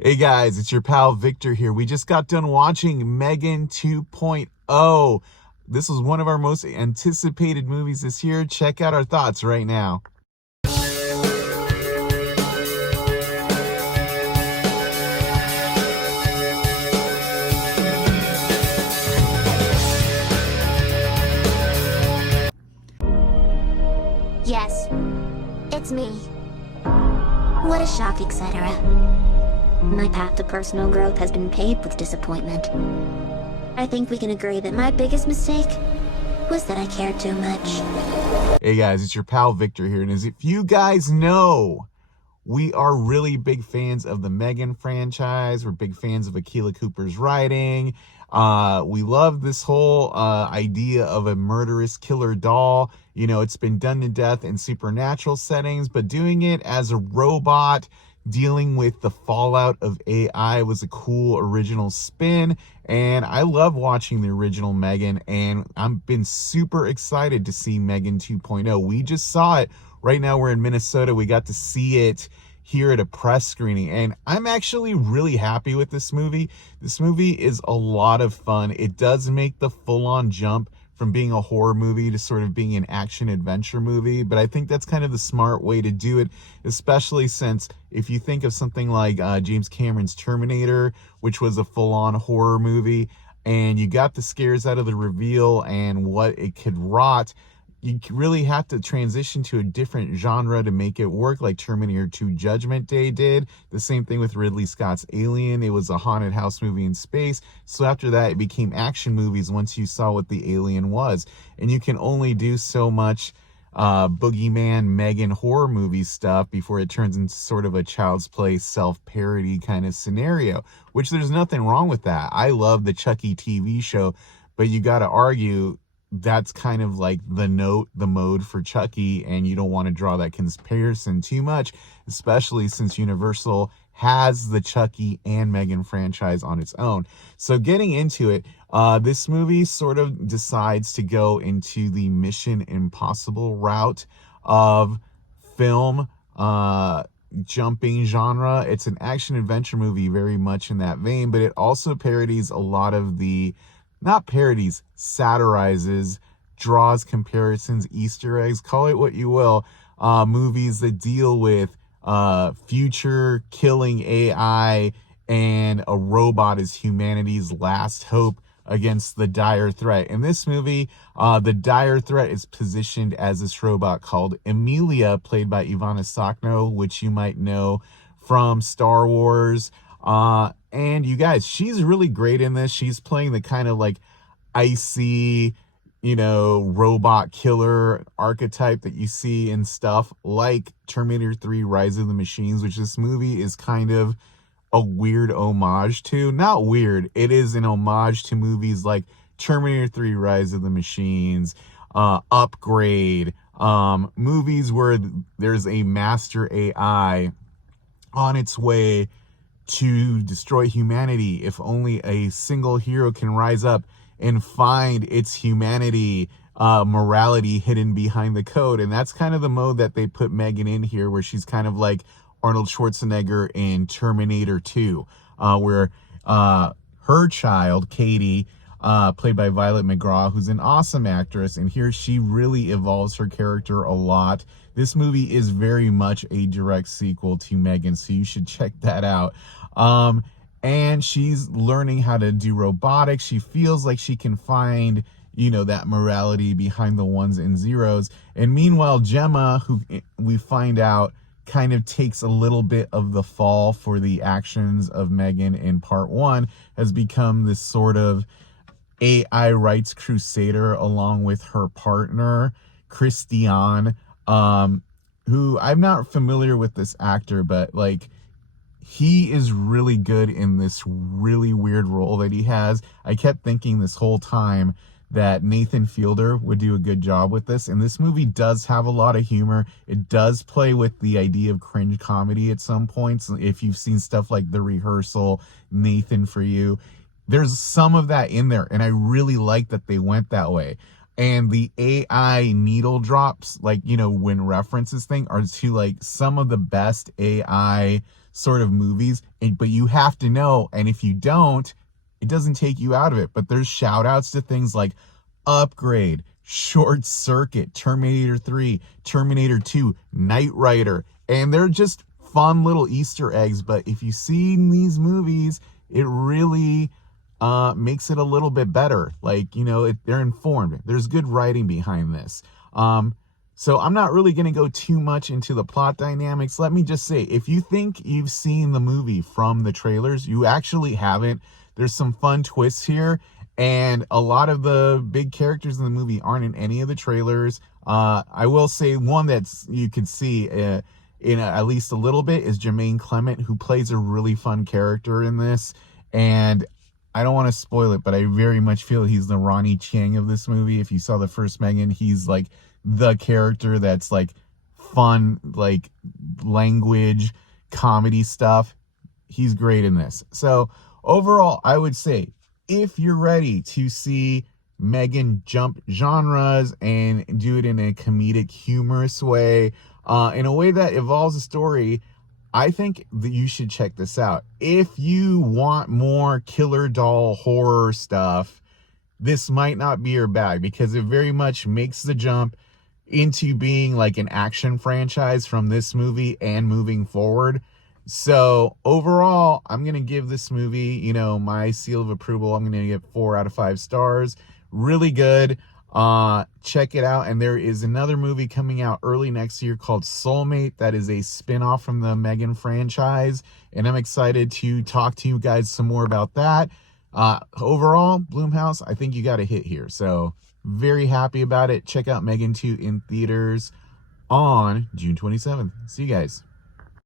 Hey guys, it's your pal Victor here. We just got done watching M3GAN 2.0. This was one of our most anticipated movies this year. Check out our thoughts right now. Yes, it's me. What a shock, etc. My path to personal growth has been paved with disappointment. I think we can agree that my biggest mistake was that I cared too much. Hey guys, it's your pal Victor here. And as if you guys know, we are really big fans of the M3GAN franchise. We're big fans of Akilah Cooper's writing. We love this whole idea of a murderous killer doll. You know, it's been done to death in supernatural settings, but doing it as a robot, dealing with the fallout of AI was a cool original spin. And I love watching the original M3GAN, and I've been super excited to see M3GAN 2.0. We just saw it. Right now we're in Minnesota. We got to see it here at a press screening, and I'm actually really happy with this movie. This movie is a lot of fun. It does make the full-on jump from being a horror movie to sort of being an action adventure movie, but I think that's kind of the smart way to do it, especially since if you think of something like James Cameron's Terminator, which was a full-on horror movie, and you got the scares out of the reveal and what it could rot, you really have to transition to a different genre to make it work, like Terminator 2 Judgment Day did. The same thing with Ridley Scott's Alien. It was a haunted house movie in space. So after that, it became action movies once you saw what the alien was. And you can only do so much boogeyman, M3GAN horror movie stuff before it turns into sort of a Child's Play self-parody kind of scenario, which there's nothing wrong with that. I love the Chucky TV show, but you got to argue that's kind of like the mode for Chucky, and you don't want to draw that comparison too much, especially since Universal has the Chucky and M3GAN franchise on its own. So getting into it, this movie sort of decides to go into the Mission Impossible route of film, jumping genre. It's an action adventure movie very much in that vein, but it also parodies a lot of the, not parodies, satirizes, draws comparisons, Easter eggs, call it what you will, movies that deal with future killing AI and a robot as humanity's last hope against the dire threat. In this movie, the dire threat is positioned as this robot called Amelia, played by Ivanna Sakhno, which you might know from Star Wars. And you guys, she's really great in this. She's playing the kind of like icy, you know, robot killer archetype that you see in stuff like Terminator 3 Rise of the Machines, which this movie is kind of a weird homage to. Not weird, it is an homage to movies like Terminator 3 Rise of the Machines, Upgrade, movies where there's a master AI on its way to destroy humanity. If only a single hero can rise up and find its humanity, morality hidden behind the code. And that's kind of the mode that they put M3GAN in here, where she's kind of like Arnold Schwarzenegger in Terminator 2, where her child, Cady, played by Violet McGraw, who's an awesome actress, and here she really evolves her character a lot. This movie is very much a direct sequel to M3GAN, so you should check that out. And she's learning how to do robotics. She feels like she can find, you know, that morality behind the ones and zeros. And meanwhile, Gemma, who we find out kind of takes a little bit of the fall for the actions of M3GAN in part one, has become this sort of AI rights crusader along with her partner, Christian, who I'm not familiar with this actor, but like, he is really good in this really weird role that he has. I kept thinking this whole time that Nathan Fielder would do a good job with this. And this movie does have a lot of humor. It does play with the idea of cringe comedy at some points. If you've seen stuff like The Rehearsal, Nathan For You, there's some of that in there. And I really like that they went that way. And the AI needle drops, like, you know, when references thing, are to like some of the best AI sort of movies. But you have to know, and if you don't, it doesn't take you out of it. But there's shout outs to things like Upgrade, Short Circuit, Terminator 3, Terminator 2, Knight Rider. And they're just fun little Easter eggs. But if you've seen these movies, it really makes it a little bit better. Like, you know, they're informed. There's good writing behind this. So I'm not really going to go too much into the plot dynamics. Let me just say, if you think you've seen the movie from the trailers, you actually haven't. There's some fun twists here, and a lot of the big characters in the movie aren't in any of the trailers. I will say one that's you could see in at least a little bit is Jermaine Clement, who plays a really fun character in this. And I don't want to spoil it, but I very much feel he's the Ronnie Chang of this movie. If you saw the first M3GAN, he's like the character that's like fun, like language, comedy stuff. He's great in this. So overall, I would say if you're ready to see M3GAN jump genres and do it in a comedic, humorous way, in a way that evolves the story, I think that you should check this out. If you want more killer doll horror stuff, this might not be your bag, because it very much makes the jump into being like an action franchise from this movie and moving forward. So overall, I'm going to give this movie, you know, my seal of approval. I'm going to give 4 out of 5 stars. Really good. Check it out. And there is another movie coming out early next year called Soulmate. That is a spin-off from the M3GAN franchise. And I'm excited to talk to you guys some more about that. Overall, Blumhouse, I think you got a hit here. So very happy about it. Check out M3GAN 2 in theaters on June 27th. See you guys.